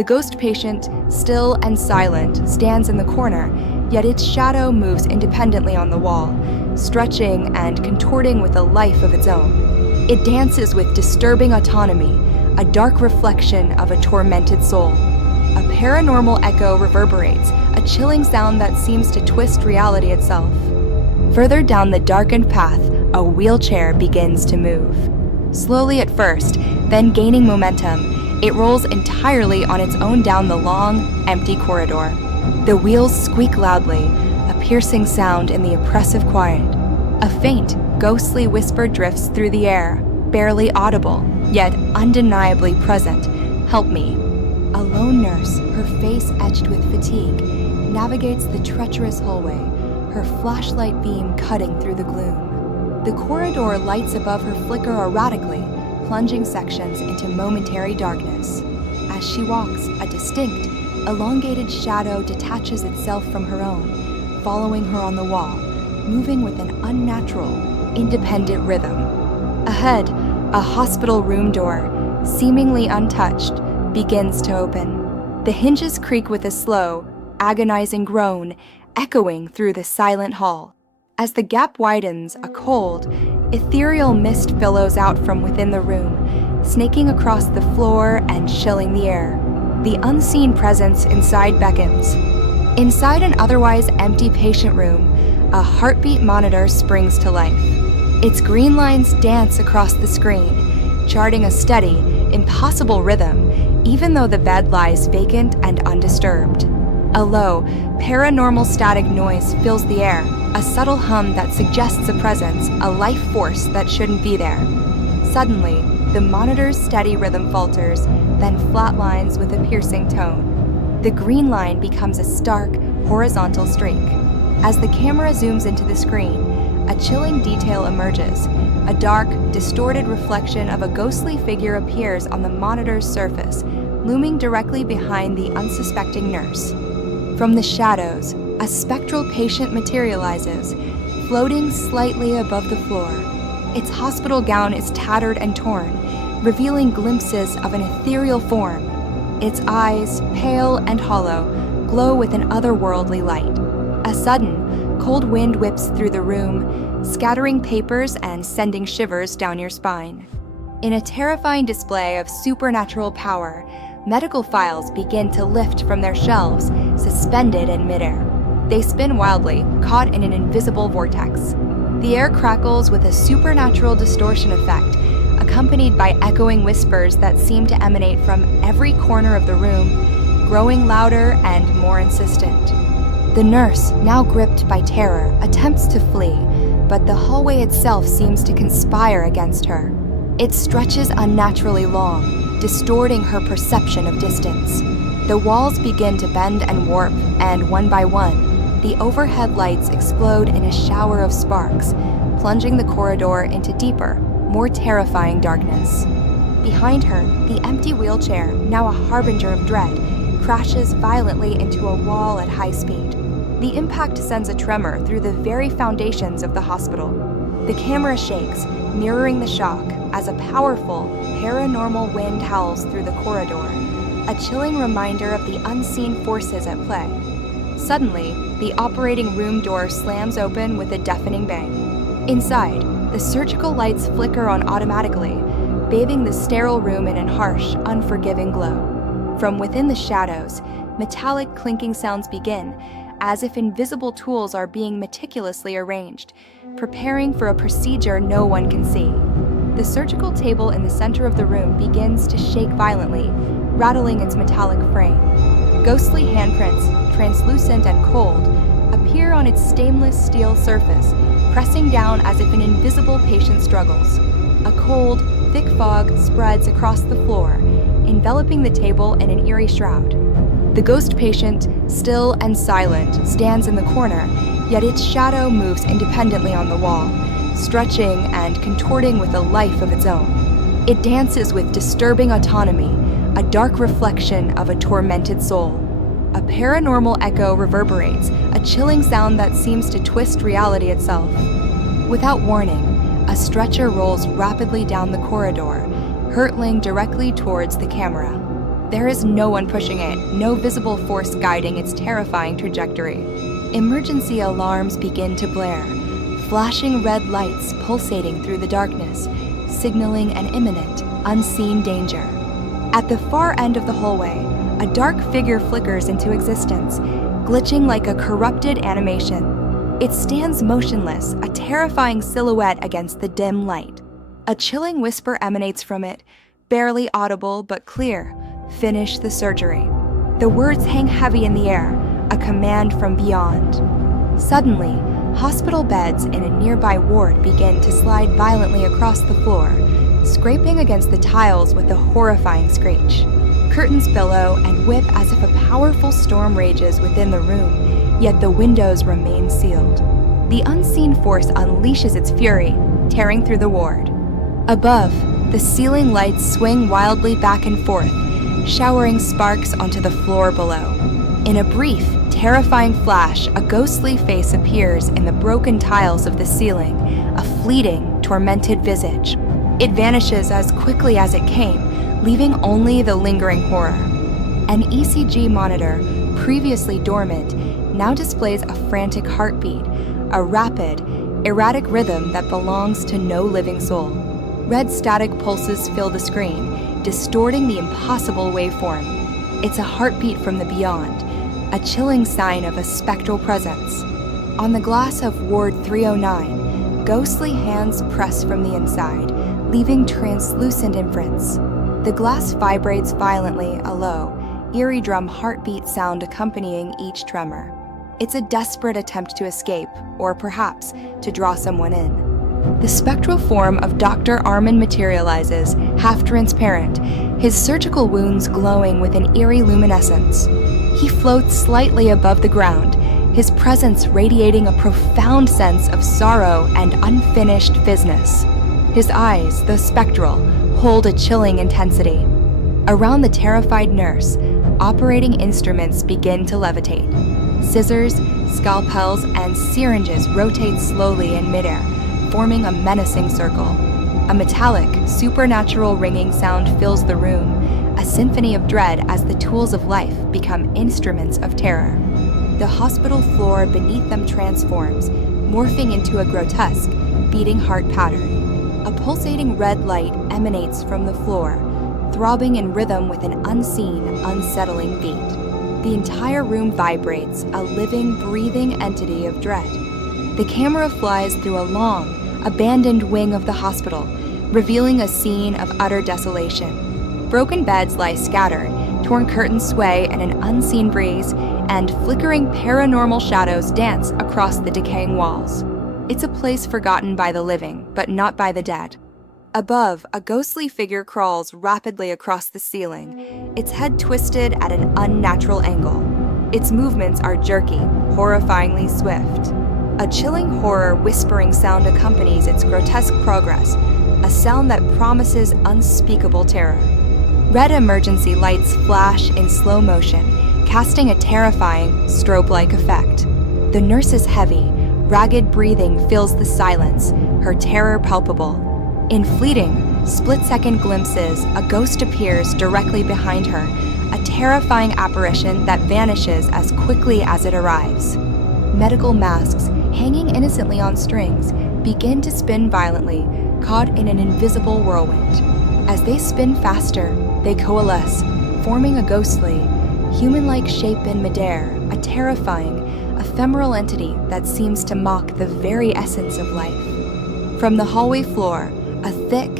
The ghost patient, still and silent, stands in the corner, yet its shadow moves independently on the wall, stretching and contorting with a life of its own. It dances with disturbing autonomy, a dark reflection of a tormented soul. A paranormal echo reverberates, a chilling sound that seems to twist reality itself. Further down the darkened path, a wheelchair begins to move. Slowly at first, then gaining momentum, it rolls entirely on its own down the long, empty corridor. The wheels squeak loudly, a piercing sound in the oppressive quiet. A faint, ghostly whisper drifts through the air, barely audible, yet undeniably present. "Help me." A lone nurse, her face etched with fatigue, navigates the treacherous hallway, her flashlight beam cutting through the gloom. The corridor lights above her flicker erratically, plunging sections into momentary darkness. As she walks, a distinct, elongated shadow detaches itself from her own, following her on the wall, moving with an unnatural, independent rhythm. Ahead, a hospital room door, seemingly untouched, begins to open. The hinges creak with a slow, agonizing groan, echoing through the silent hall. As the gap widens, a cold, ethereal mist billows out from within the room, snaking across the floor and chilling the air. The unseen presence inside beckons. Inside an otherwise empty patient room, a heartbeat monitor springs to life. Its green lines dance across the screen, charting a steady, impossible rhythm, even though the bed lies vacant and undisturbed. A low, paranormal static noise fills the air, a subtle hum that suggests a presence, a life force that shouldn't be there. Suddenly, the monitor's steady rhythm falters, then flatlines with a piercing tone. The green line becomes a stark, horizontal streak. As the camera zooms into the screen, a chilling detail emerges. A dark, distorted reflection of a ghostly figure appears on the monitor's surface, looming directly behind the unsuspecting nurse. From the shadows, a spectral patient materializes, floating slightly above the floor. Its hospital gown is tattered and torn, revealing glimpses of an ethereal form. Its eyes, pale and hollow, glow with an otherworldly light. A sudden, cold wind whips through the room, scattering papers and sending shivers down your spine. In a terrifying display of supernatural power, medical files begin to lift from their shelves, suspended in midair. They spin wildly, caught in an invisible vortex. The air crackles with a supernatural distortion effect, accompanied by echoing whispers that seem to emanate from every corner of the room, growing louder and more insistent. The nurse, now gripped by terror, attempts to flee, but the hallway itself seems to conspire against her. It stretches unnaturally long, distorting her perception of distance. The walls begin to bend and warp, and one by one, the overhead lights explode in a shower of sparks, plunging the corridor into deeper, more terrifying darkness. Behind her, the empty wheelchair, now a harbinger of dread, crashes violently into a wall at high speed. The impact sends a tremor through the very foundations of the hospital. The camera shakes, mirroring the shock, as a powerful, paranormal wind howls through the corridor, a chilling reminder of the unseen forces at play. Suddenly, the operating room door slams open with a deafening bang. Inside, the surgical lights flicker on automatically, bathing the sterile room in a harsh, unforgiving glow. From within the shadows, metallic clinking sounds begin, as if invisible tools are being meticulously arranged, preparing for a procedure no one can see. The surgical table in the center of the room begins to shake violently, rattling its metallic frame. Ghostly handprints, translucent and cold, appear on its stainless steel surface, pressing down as if an invisible patient struggles. A cold, thick fog spreads across the floor, enveloping the table in an eerie shroud. The ghost patient, still and silent, stands in the corner, yet its shadow moves independently on the wall, stretching and contorting with a life of its own. It dances with disturbing autonomy, a dark reflection of a tormented soul. A paranormal echo reverberates, a chilling sound that seems to twist reality itself. Without warning, a stretcher rolls rapidly down the corridor, hurtling directly towards the camera. There is no one pushing it, no visible force guiding its terrifying trajectory. Emergency alarms begin to blare, flashing red lights pulsating through the darkness, signaling an imminent, unseen danger. At the far end of the hallway, a dark figure flickers into existence, glitching like a corrupted animation. It stands motionless, a terrifying silhouette against the dim light. A chilling whisper emanates from it, barely audible but clear. Finish the surgery. The words hang heavy in the air, a command from beyond. Suddenly, hospital beds in a nearby ward begin to slide violently across the floor, scraping against the tiles with a horrifying screech. Curtains billow and whip as if a powerful storm rages within the room, yet the windows remain sealed. The unseen force unleashes its fury, tearing through the ward. Above, the ceiling lights swing wildly back and forth, showering sparks onto the floor below. In a brief, terrifying flash, a ghostly face appears in the broken tiles of the ceiling, a fleeting, tormented visage. It vanishes as quickly as it came, leaving only the lingering horror. An ECG monitor, previously dormant, now displays a frantic heartbeat, a rapid, erratic rhythm that belongs to no living soul. Red static pulses fill the screen, distorting the impossible waveform. It's a heartbeat from the beyond, a chilling sign of a spectral presence. On the glass of Ward 309, ghostly hands press from the inside, leaving translucent imprints. The glass vibrates violently, a low, eerie drum heartbeat sound accompanying each tremor. It's a desperate attempt to escape, or perhaps to draw someone in. The spectral form of Dr. Armin materializes, half transparent, his surgical wounds glowing with an eerie luminescence. He floats slightly above the ground, his presence radiating a profound sense of sorrow and unfinished business. His eyes, though spectral, hold a chilling intensity. Around the terrified nurse, operating instruments begin to levitate. Scissors, scalpels, and syringes rotate slowly in midair, forming a menacing circle. A metallic, supernatural ringing sound fills the room, a symphony of dread as the tools of life become instruments of terror. The hospital floor beneath them transforms, morphing into a grotesque, beating heart pattern. A pulsating red light emanates from the floor, throbbing in rhythm with an unseen, unsettling beat. The entire room vibrates, a living, breathing entity of dread. The camera flies through a long, abandoned wing of the hospital, revealing a scene of utter desolation. Broken beds lie scattered, torn curtains sway in an unseen breeze, and flickering paranormal shadows dance across the decaying walls. It's a place forgotten by the living, but not by the dead. Above, a ghostly figure crawls rapidly across the ceiling, its head twisted at an unnatural angle. Its movements are jerky, horrifyingly swift. A chilling horror whispering sound accompanies its grotesque progress, a sound that promises unspeakable terror. Red emergency lights flash in slow motion, casting a terrifying, strobe-like effect. The nurse's heavy, ragged breathing fills the silence, her terror palpable. In fleeting, split-second glimpses, a ghost appears directly behind her, a terrifying apparition that vanishes as quickly as it arrives. Medical masks, hanging innocently on strings, begin to spin violently, caught in an invisible whirlwind. As they spin faster, they coalesce, forming a ghostly, human-like shape in midair, a terrifying, ephemeral entity that seems to mock the very essence of life. From the hallway floor, a thick,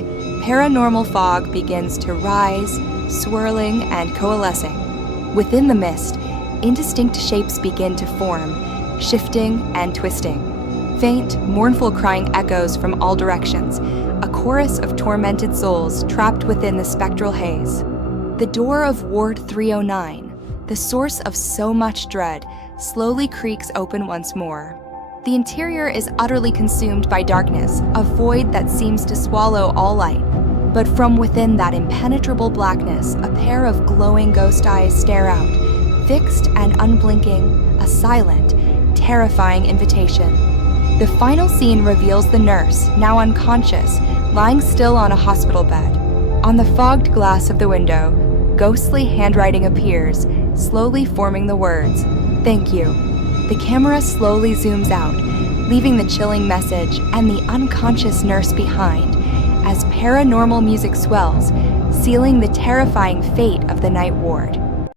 paranormal fog begins to rise, swirling and coalescing. Within the mist, indistinct shapes begin to form, shifting and twisting. Faint, mournful crying echoes from all directions, a chorus of tormented souls trapped within the spectral haze. The door of Ward 309, the source of so much dread, slowly creaks open once more. The interior is utterly consumed by darkness, a void that seems to swallow all light. But from within that impenetrable blackness, a pair of glowing ghost eyes stare out, fixed and unblinking, a silent, terrifying invitation. The final scene reveals the nurse, now unconscious, lying still on a hospital bed. On the fogged glass of the window, ghostly handwriting appears, slowly forming the words, "Thank you." The camera slowly zooms out, leaving the chilling message and the unconscious nurse behind, as paranormal music swells, sealing the terrifying fate of the night ward.